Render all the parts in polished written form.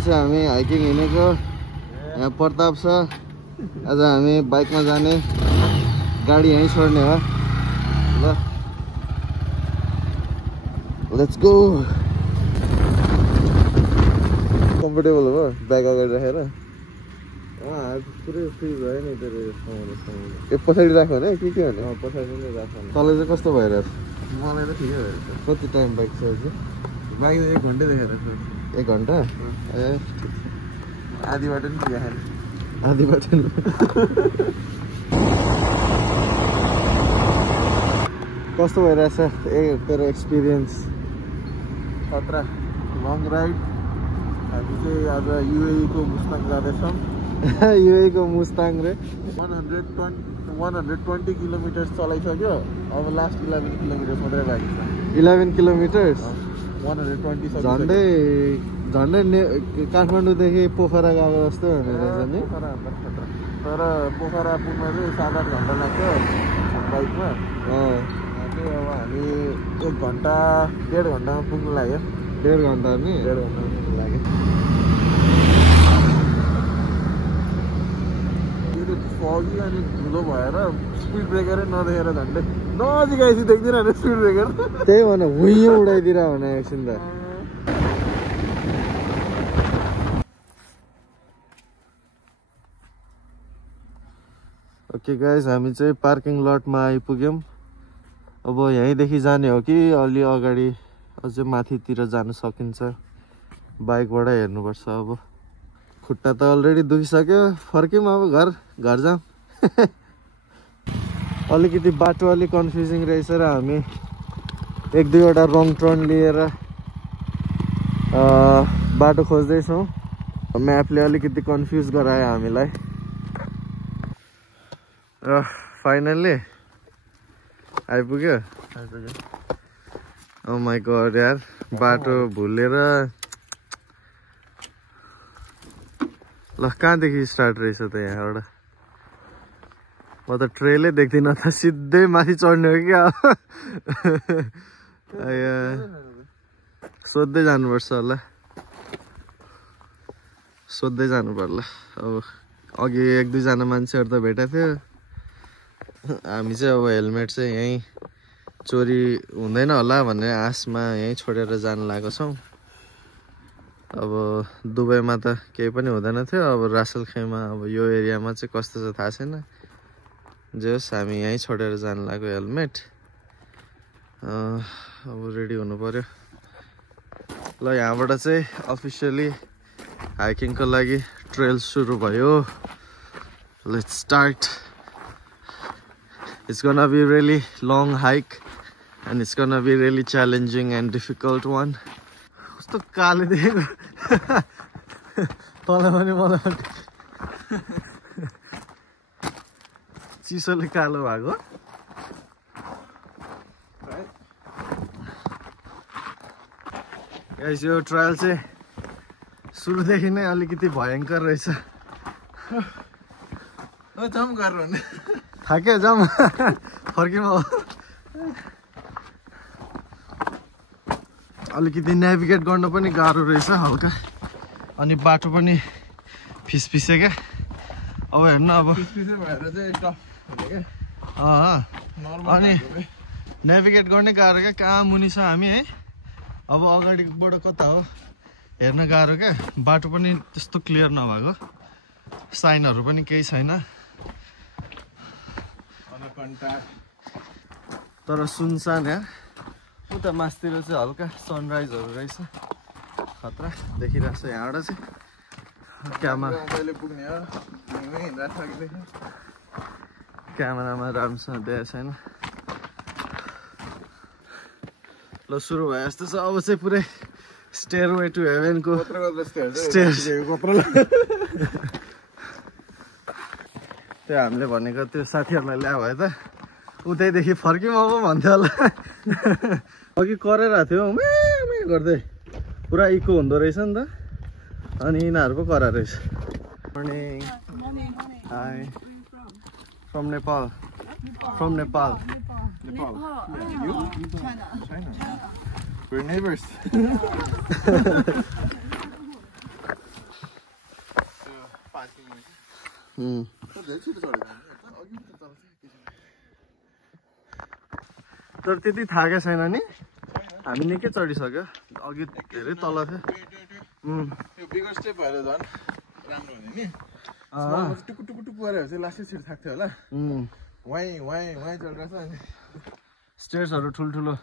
चाहिँ हामी हाइकिङ हिँडेको यहाँ प्रताप छ आज हामी बाइकमा जाने गाडी यहीँ छोड्ने हो ल लेट्स गो कम्फर्टेबल हो ब्याग अगाडि राखेर पुरै फ्री भयो नि तेरो यो पछाडि राख्यो भने के भने पछाडि नै राख्नु तल चाहिँ कस्तो भइरहेछ मलाई त ठिकै भइरहेछ कति टाइम बाइक छ बाइक 1 घन्टा देखाएर 1 घन्टा ए आधी बाटो नि पुग्यो आधी बाटो नि कस्तो भइरहेछ तेरो एक्सपिरियन्स खतरा लङ राइड हामी चाहिँ आज युएई को मुस्ताङ जाँदैछौँ युएई को मुस्ताङ रे 120 किलोमिटर चलाइसक्यो अब लास्ट 11 किलोमिटर मात्रै बाँकी छ 11 किलोमिटर 120 झन्डै काठमाडौँदेखि पोखरा गएको जस्तो हुनेरहेछ नि तर पोखरा पुग्न चाहिँ 7-8 घन्टा लाग्छ बाइकमा अब हामी 1 घन्टा 1.5 घन्टामा पुग्नु लाग्यो 1.5 घन्टा नि 1.5 घन्टामा पुग्नु लाग्यो फगी अनि धुलो भएर स्पिड ब्रेकरै नदेखेर झन्डै नजिक आइसी देख्दिनँ भने स्पिड ब्रेकर त्यही भने हुइँ उडाइदिएर भने एकछिन त ओके गाइज हामी चाहिँ पार्किङ लटमा आइपुग्यौँ अब यहीँदेखि जाने हो कि अलि अगाडि अझै माथितिर जान सकिन्छ बाइकबाट हेर्नुपर्छ अब खुट्टा त अलरेडी दुखिसक्यो फर्क्यौँ अब घर जाऊँ अलिकति बाटो अलिक कन्फ्युजिङ रहेछ र हामी 1-2वटा रङ टर्न लिएर बाटो खोज्दैछौँ म्यापले अलिकति कन्फ्युज गरायो हामीलाई र फाइनल्ली आइपुग्यो ओ माई गॉड यार बाटो भुलेर ल कहाँदेखि स्टार्ट रहेछ त यहाँबाट म त ट्रेलै देख्दिनँ त सिधै माथि चढ्ने हो क्या सोध्दै जानुपर्छ होला सोध्दै जानु पर्ला अब अघि 1-2जना मान्छेहरू त भेटेको थियो हामी चाहिँ अब हेलमेट चाहिँ यहीँ चोरी हुँदैन होला भन्ने आशमा यहीँ छोडेर जान लागेको छौँ अब दुबईमा त केही पनि हुँदैन थियो अब रासल खैमा अब यो एरियामा चाहिँ कस्तो छ थाहा छैन जे होस् हामी यहीँ छोडेर जान लाग्यो हेलमेट अब रेडी हुनु पर्यो ल यहाँबाट चाहिँ अफिसियली हाइकिङको लागि ट्रेल सुरु भयो let's start It's gonna be really long hike and it's gonna be really challenging and difficult one. कस्तो कालो देखेको तँलाई पनि मलाई पनि चिसोले कालो भएको गाइस यो ट्रायल चाहिँ सुरुदेखि नै अलिकति भयङ्कर रहेछ जम्प गर्नु भने थाक्यो जाम फर्किमा अलिकति नेभिगेट गर्न पनि गाह्रो रहेछ हल्का अनि बाटो पनि फिसफिसे क्या अब हेर्नु अब अनि नेभिगेट गर्ने गाह्रो क्या कहाँ मुनि छ हामी है अब अगाडिबाट कता हो हेर्न गाह्रो क्या बाटो पनि त्यस्तो क्लियर नभएको साइनहरू पनि केही छैन तर सुनसान यार उता मासतिर चाहिँ हल्का सनराइजहरू रहेछ खतरा देखिरहेको छ यहाँबाट चाहिँ क्यामेरामा राम्रोसँग देखाएको छैन ल सुरु भयो जस्तो छ अब चाहिँ पुरै स्टेयरवे टु हेभेनको त्यो हामीले भनेको त्यो साथीहरूलाई ल्यायो भए त उतैदेखि फर्क्यौँ अब भन्थ्यो होला अघि कराइरहेको थियो मे गर्दै पुरा इको हुँदो रहेछ नि त अनि यिनीहरू पो करा रहेछ morning high from Nepal We're neighbors. तर त्यति थाहा छैन नि हामी निकै चढिसक्यो अघि धेरै तल थियो यो बिगर स्टेप भएर झन् राम्रो हुने नि टुकु टुकु टुकु गरेर चाहिँ लास्टै सिट थाक्थ्यो होला वाइ चढिरहेछ अनि स्टेयर्सहरू ठुल्ठुलो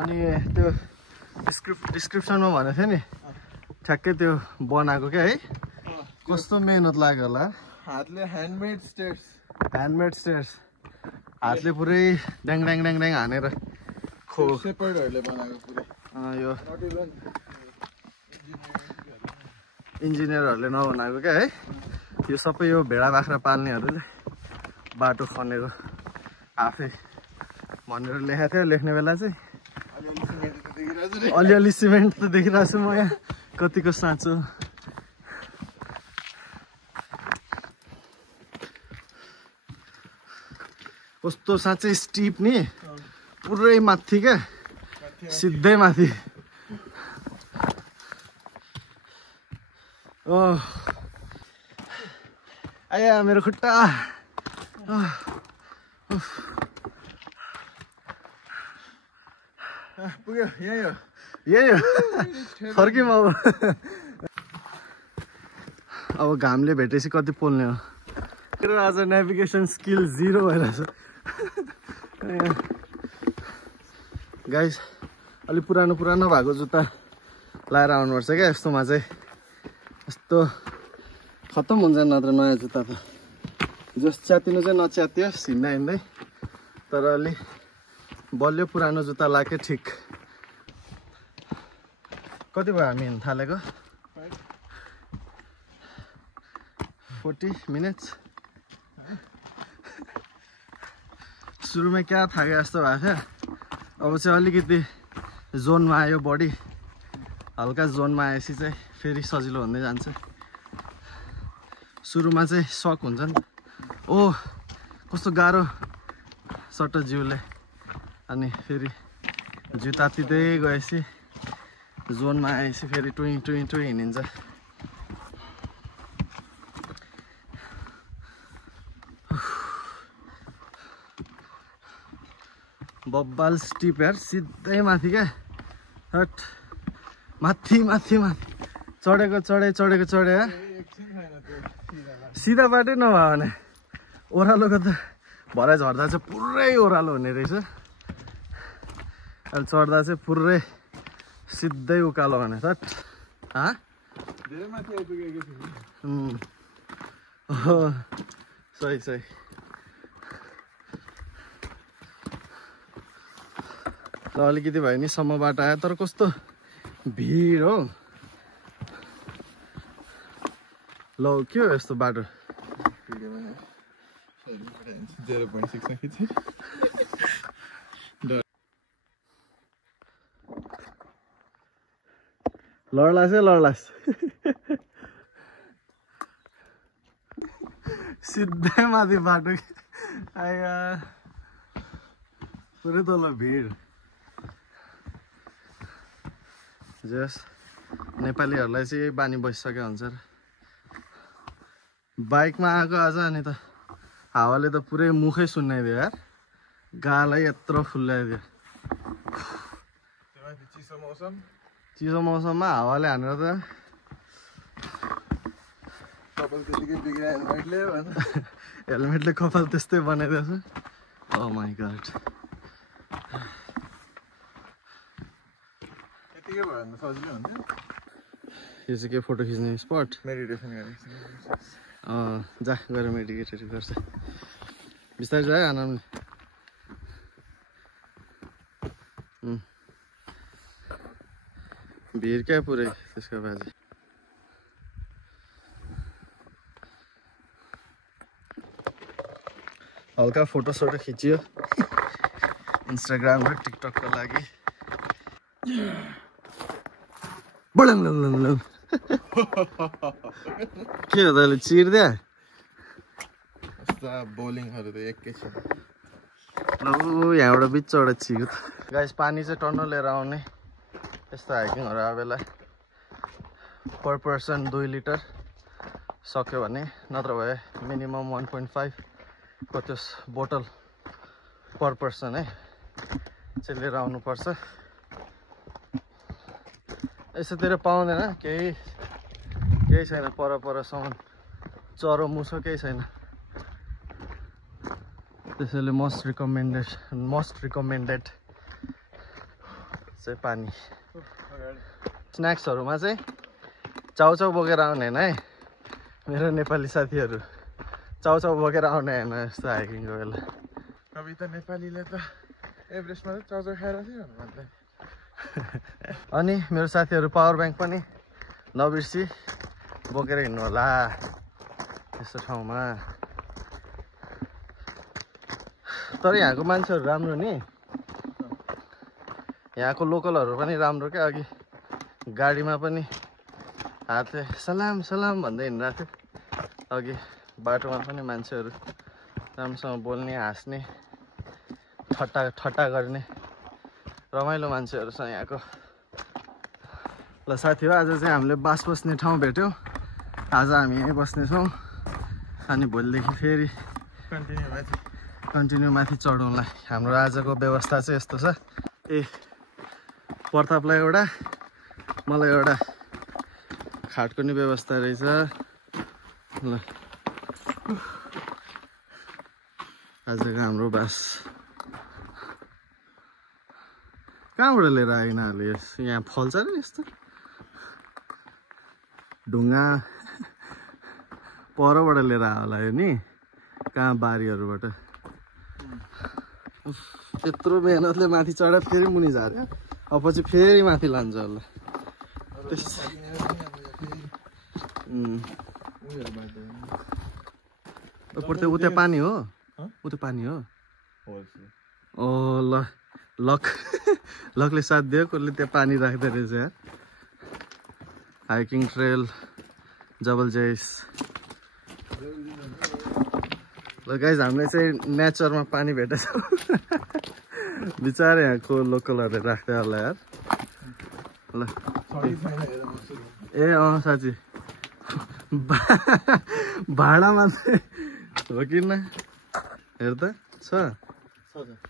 अनि त्यो डिस्क्रिप्सनमा भनेको थियो नि ठ्याक्कै त्यो बनाएको क्या है कस्तो मेहनत लाग्यो होला हातले ह्यान्डमेड स्टेयर्स हातले पुरै ड्याङ ड्याङ ड्याङ ड्याङ हानेर सेपर्डहरूले बनाएको पुरै यो इन्जिनियरहरूले नबनाएको क्या है यो सबै यो भेडा बाख्रा पाल्नेहरूले बाटो खनेको आफै भनेर लेखेको थियो लेख्ने बेला चाहिँ अलिअलि सिमेन्ट त देखिरहेको छु म यहाँ कतिको साँचो कस्तो साँच्चै स्टिप नि पुरै माथि क्या सिधै माथि आया मेरो खुट्टा पुग्यो यही हो फर्क्यौँ अब घामले भेटेपछि कति पोल्ने हो मेरो आज नेभिगेसन स्किल 0 भइरहेछ गाइस अलिक पुरानो भएको जुत्ता लाएर आउनुपर्छ क्या यस्तोमा चाहिँ यस्तो खत्तम हुन्छ नत्र नयाँ जुत्ता त जस च्यातिनु चाहिँ नच्यातियो हिँड्दै तर अलि बलियो पुरानो जुत्ता लाग्यो ठिक कति भयो हामी हिँड्न थालेको 40 मिनट्स सुरुमा क्या थाक्यो जस्तो भएको थियो अब चाहिँ अलिकति जोनमा आयो बडी हल्का जोनमा आएपछि चाहिँ फेरि सजिलो हुँदै जान्छ सुरुमा चाहिँ सक हुन्छ नि ओ कस्तो गाह्रो सट्ट जिउले अनि फेरि जिउ तातिँदै गएपछि जोनमा आएपछि फेरि टुई हिँडिन्छ बब्बाल स्टिप यार सिधै माथि क्या हट माथि चढेको चढे सिधा बाटै नभयो भने ओह्रालोको त भरे झर्दा चाहिँ पुरै ओह्रालो हुने रहेछ अहिले चढ्दा चाहिँ पुरै सिधै उकालो भने हट सही ल अलिकति भयो नि सम्म बाटो आयो तर कस्तो भिड हो ल के हो यस्तो बाटो 0.6 लड्लास सिधै माथि बाटो आया पुरै तल भिड जस नेपालीहरूलाई चाहिँ यही बानी बसिसक्यो हुन्छ र बाइकमा आएको आज अनि त हावाले त पुरै मुखै सुन्नाइदियो यार गालै यत्रो फुल्ल्याइदियो चिसो मौसममा हावाले हानेर त हेलमेटले कपाल त्यस्तै बनाइदिएछ ओ माई गॉड यो चाहिँ के फोटो खिच्ने स्पट मेडिटेसन जा गएर मेडिटेट गर्छ बिस्तारै जा आनन्दले भिड क्या पुरै त्यसको बाजे हल्का फोटोसोटो खिचियो इन्स्टाग्राम र टिकटकको लागि के हो तैँले चिर्दिया बोलिङहरू त एकैछिन ल यहाँबाट बिचबाट छिर्यो गाइस पानी चाहिँ टन्नो लिएर आउने यस्तो हाइकिङहरू आबेला पर पर्सन 2 लिटर सक्यो भने नत्र भए मिनिमम 1.5 को त्यो बोतल पर पर्सन है चाहिँ लिएर आउनुपर्छ। यस्तोतिर पाउँदैन, केही छैन, परसम्म चरो मुसो केही छैन। त्यसैले मोस्ट रिकमेन्डेड चाहिँ पानी। स्न्याक्सहरूमा चाहिँ चाउचाउ बोकेर आउने होइन है मेरो नेपाली साथीहरू, चाउचाउ बोकेर आउने होइन यस्तो हाइकिङको बेला। कविता नेपालीले त एभरेस्टमा त चाउचाउ खाएर थियो भन्दै। अनि मेरो साथीहरू पावर ब्याङ्क पनि नबिर्सी बोकेर हिँड्नु होला यस्तो ठाउँमा। तर यहाँको मान्छेहरू राम्रो नि, यहाँको लोकलहरू पनि राम्रो क्या। अघि गाडीमा पनि हातले सलाम सलाम भन्दै हिँडिरहेको थियो। अघि बाटोमा पनि मान्छेहरू राम्रोसँग बोल्ने, हाँस्ने, ठट्टा गर्ने रमाइलो मान्छेहरू छ यहाँको। ल साथी हो, आज चाहिँ हामीले बास बस्ने ठाउँ भेट्यौँ। आज हामी यहीँ बस्नेछौँ अनि भोलिदेखि फेरि कन्टिन्यू माथि चढौँला। हाम्रो आजको व्यवस्था चाहिँ यस्तो छ। प्रतापलाई एउटा, मलाई एउटा खाटको नि व्यवस्था रहेछ। ल आजको हाम्रो बास कहाँबाट लिएर आयो यिनीहरूले? यहाँ फल्छ र यस्तो ढुङ्गा परबाट लिएर आयो होला यो नि, कहाँ बारीहरूबाट। त्यत्रो मेहनतले माथि चढ्यो, फेरि मुनि झार्यो, अब पछि फेरि माथि लान्छ होला। उता पानी हो, उता पानी हो। ओ ल, लकले साथ दियो, कसले त्यहाँ पानी राख्दो रहेछ यार। हाइकिङ ट्रेल जबल जैस। ल गाइज, हामीले चाहिँ नेचरमा पानी भेटेछ। बिचारा यहाँको लोकलहरूले राख्दै होला यार। ल ए साँच्ची भाँडामा चाहिँ हो कि न? हेर त छ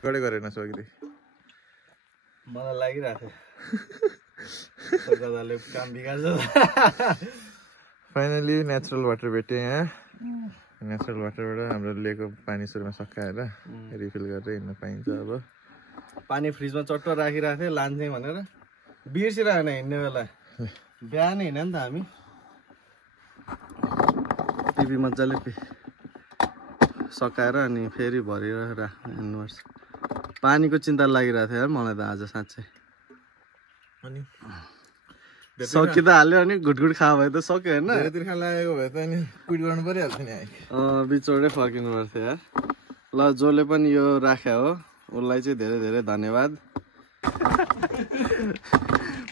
गडे गरेन सकिँदै। मलाई लागिरहेको थियो काम बिगार्छ। फाइनली नेचुरल वाटर भेट्यो यहाँ। नेचुरल वाटरबाट हाम्रो लिएको पानी सुरुमा सकाएर रिफिल गरेर हिँड्न पाइन्छ। अब पानी फ्रिजमा चट्ट राखिरहेको थियो लान्छौँ भनेर, बिर्सिरहेन हिँड्ने बेला। बिहान हिँड्यो नि त हामी। टिभी मजाले सकाएर अनि फेरि भरेर हिँड्नुपर्छ। पानीको चिन्ता लागिरहेको थियो यार मलाई त आज साँच्चै। अनि सकि त हाल्यो, अनि घुटघुट खा भए त सक्यो होइन। धेरैतिर खान लागेको भए त अनि क्विट गर्नु परिहाल्छ नि। बिचोडै फर्किनु पर्थ्यो यार। ल जसले पनि यो राख्या हो उसलाई चाहिँ धेरै धेरै धन्यवाद।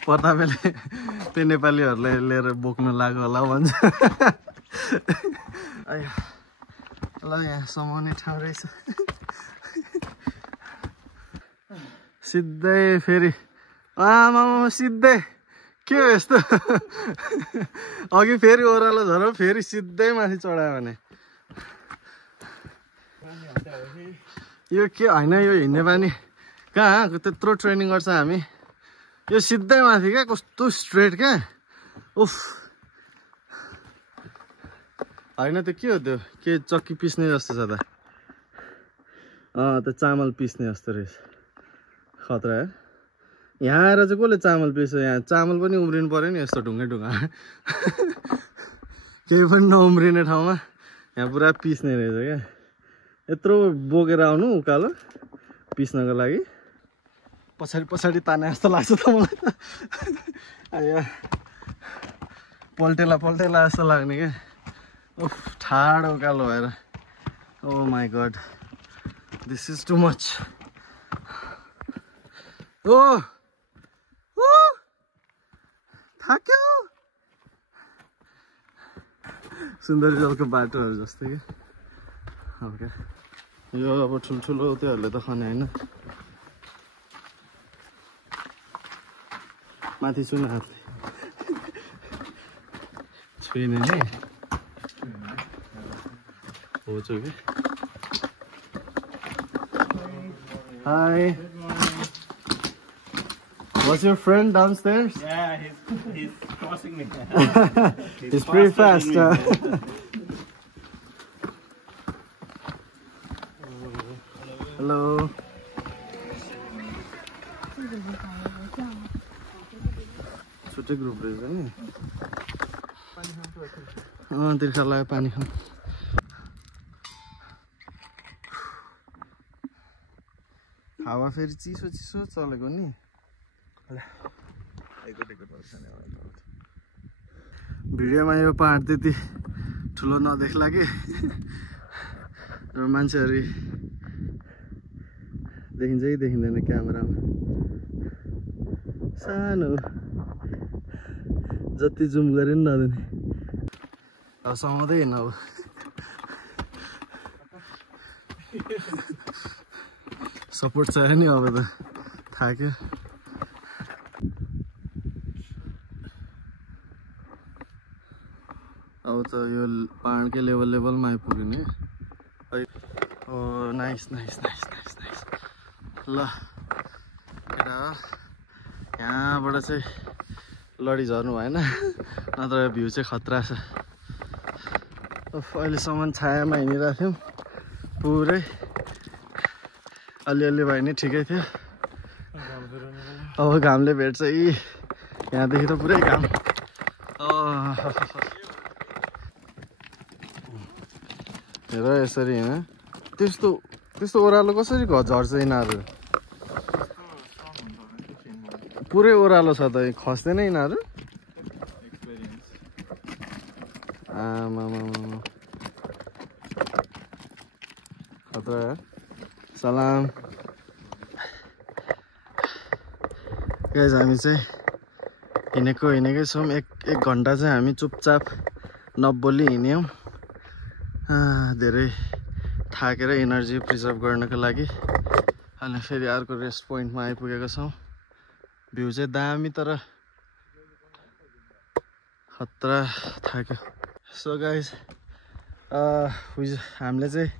प्रतापले त्यो नेपालीहरूलाई लिएर बोक्न लाग्यो होला भन्छ। ल यहाँ समाउने ठाउँ रहेछ। सिधै फेरि आमा सिधै के हो यस्तो? अघि फेरि ओह्रालो झरो, फेरि सिधै माथि चढायो भने यो के होइन। यो हिँड्ने बानी कहाँ त्यत्रो ट्रेनिङ गर्छ हामी। यो सिधै माथि क्या, कस्तो स्ट्रेट क्या। उफ होइन त्यो के हो, त्यो के चक्की पिस्ने जस्तो छ त। त्यो चामल पिस्ने जस्तो रहेछ। खतरा है। यहाँ आएर चाहिँ कसले चामल पिस्छ? यहाँ चामल पनि उम्रिनु पऱ्यो नि यस्तो ढुङ्गा केही पनि नउम्रिने ठाउँमा यहाँ पुरा पिस्ने रहेछ क्या। यत्रो बोकेर आउनु उकालो पिस्नको लागि। पछाडि ताने जस्तो लाग्छ त मलाई त। पल्टेला जस्तो लाग्ने क्या। उफ ठाडो उकालो भएर। Oh my god, this is too much. ओ थाक्यो। सुन्दरी जलको बाटोहरू जस्तो क्या। अब क्या यो अब ठुल्ठुलो त्योहरूले त खाने होइन। माथि सुन हातले छुइने नि। हो छु कि Hi. Was your friend downstairs? Yeah, he's crossing me. He's pretty fast. Hello. छुट्टै ग्रुप रहेछ नि तिर्खा लाग्यो पानी खाउँ हावा फेरि चिसो चिसो चलेको नि भिडियोमा यो पहाड त्यति ठुलो नदेख्ला कि र मान्छेहरू देखिन्छ कि देखिँदैन क्यामेरामा सानो जति जुम गरे पनि नदिने अब समाउँदै हिँड्नु अब सपोर्ट चाहियो नि अब त थाक्यो अब त यो पहाडकै लेभलमा आइपुग्यो नि oh nice nice nice nice nice ल केटा यहाँबाट चाहिँ लडी झर्नु भएन नत्र भ्यू चाहिँ खतरा छ अहिलेसम्म छायामा हिँडिरहेको थियौँ पुरै अलिअलि भयो नि ठिकै थियो अब घामले भेट्छ यहाँदेखि त पुरै घाम हेर यसरी होइन त्यस्तो ओह्रालो कसरी झर्छ यिनीहरू पुरै ओह्रालो छ त खस्दैन यिनीहरू खतरा सलाम गाइस हामी चाहिँ हिँडेकै छौँ एक घन्टा चाहिँ हामी चुपचाप नबोली हिँड्यौँ धेरै थाकेर एनर्जी प्रिजर्भ गर्नको लागि अनि फेरि अर्को रेस्ट पोइन्टमा आइपुगेको छौँ भ्यू चाहिँ दामी तर खतरा थाक्यो सो गाइस हामीले चाहिँ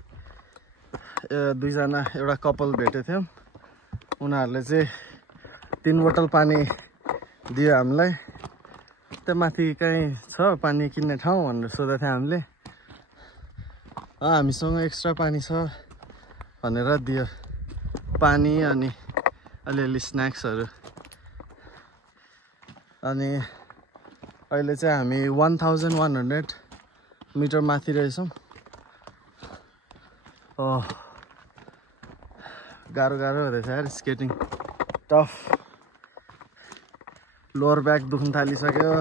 दुईजना एउटा कपल भेटेको थियौँ उनीहरूले चाहिँ 3 बोतल पानी दियो हामीलाई त्यो माथि कहीँ छ पानी किन्ने ठाउँ भनेर सोधेको थियो हामीले हामीसँग एक्स्ट्रा पानी छ भनेर दियो पानी अनि अलिअलि स्न्याक्सहरू अनि अहिले चाहिँ हामी 1100 मिटर माथि रहेछौँ गाह्रो हुँदैछ यार स्केटिङ टफ लोवर ब्याक दुख्न थालिसक्यो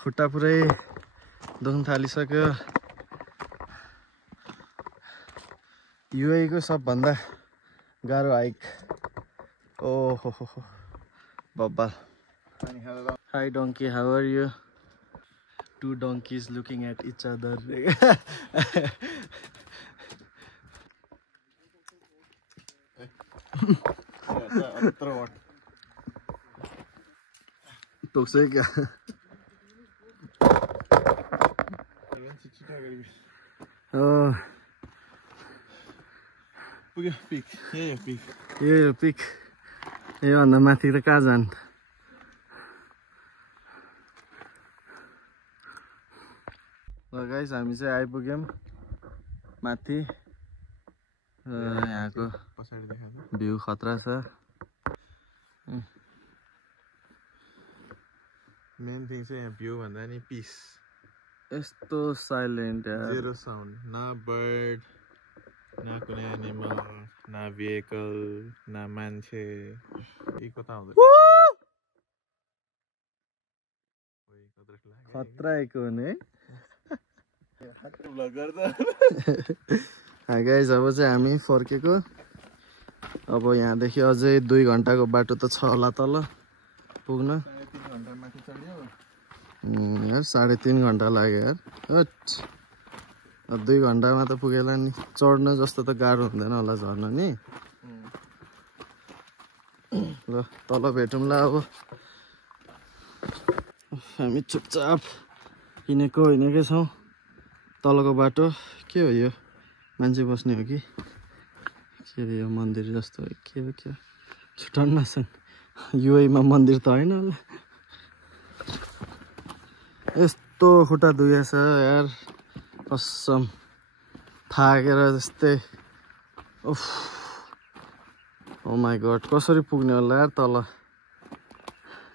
खुट्टा पुरै दुख्न थालिसक्यो युएईको सबभन्दा गाह्रो हाइक ओहो Babbal Hi donkey, how are you? 2 donkeys looking at each other. टोक्छ क्या पुग्यो पिक यो पिक योभन्दा माथि त कहाँ जानु ल गाइस हामी चाहिँ आइपुग्यौँ माथि यहाँको भ्यू खतरा छ मेन थिङ चाहिँ यहाँ भ्यू भन्दा नि पिस यस्तो साइलेन्ट जेरो साउन्ड न बर्ड न कुनै एनिमल न भेहिकल न मान्छे कता हुँदैन खतरा आएको हो नि गाइस अब चाहिँ हामी फर्केको अब यहाँदेखि अझै 2 घन्टाको बाटो त छ होला तल पुग्न 3.5 घन्टा लाग्यो यार 2 घन्टामा त पुगेला नि चढ्न जस्तो त गाह्रो हुँदैन होला झर्न नि ल तल भेटौँला अब हामी चुपचाप हिँडेकै छौँ तलको बाटो के हो यो मान्छे बस्ने हो कि के अरे यो मन्दिर जस्तो के हो के छुटन्नसन युएमा मन्दिर त होइन होला यस्तो खुट्टा दुखेछ यार कसम थाकेर जस्तै उफ ओ माई गड कसरी पुग्ने होला यार तल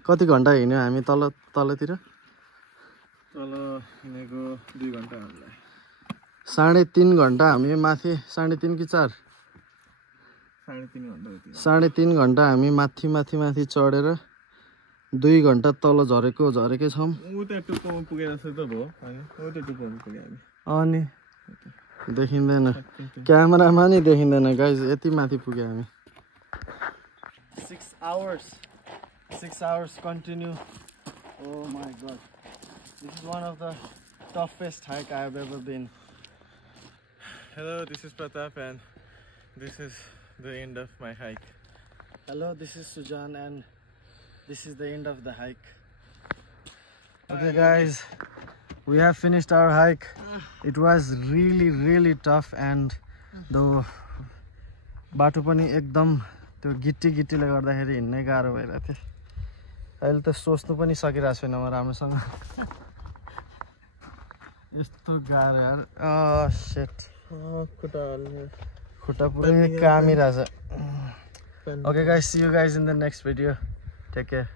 कति घन्टा हिँड्यो हामी तलतिर तल हिँडेको 2 घन्टा हामीलाई 3.5 घन्टा हामी माथि 3.5 कि 4 3.5 घन्टा जति 3.5 घन्टा हामी माथि चढेर 2 घन्टा तल झरेकै छौँ उता टुप्पोमा पुगेर जस्तो त भयो हैन उता टुप्पोमा पुगे हामी अनि देखिँदैन क्यामेरामा नि देखिँदैन गाइज यति माथि पुग्यो हामी 6 hours continue oh my god this is one of the toughest hike I have ever been. Hello, this is Pratap and this is the end of my hike. Hello, this is Sujan and this is the end of the hike. Okay guys, we have finished our hike. It was really tough and the बाटो पनि एकदम त्यो गिट्टीले गर्दाखेरि हिँड्नै गाह्रो भइरहेको थियो अहिले त सोच्नु पनि सकिरहेको छैन म राम्रोसँग यस्तो गाह्रो यार शिट खुट्टा पुरै कामिरहेछ Okay guys, see you guys in the next video. Take care.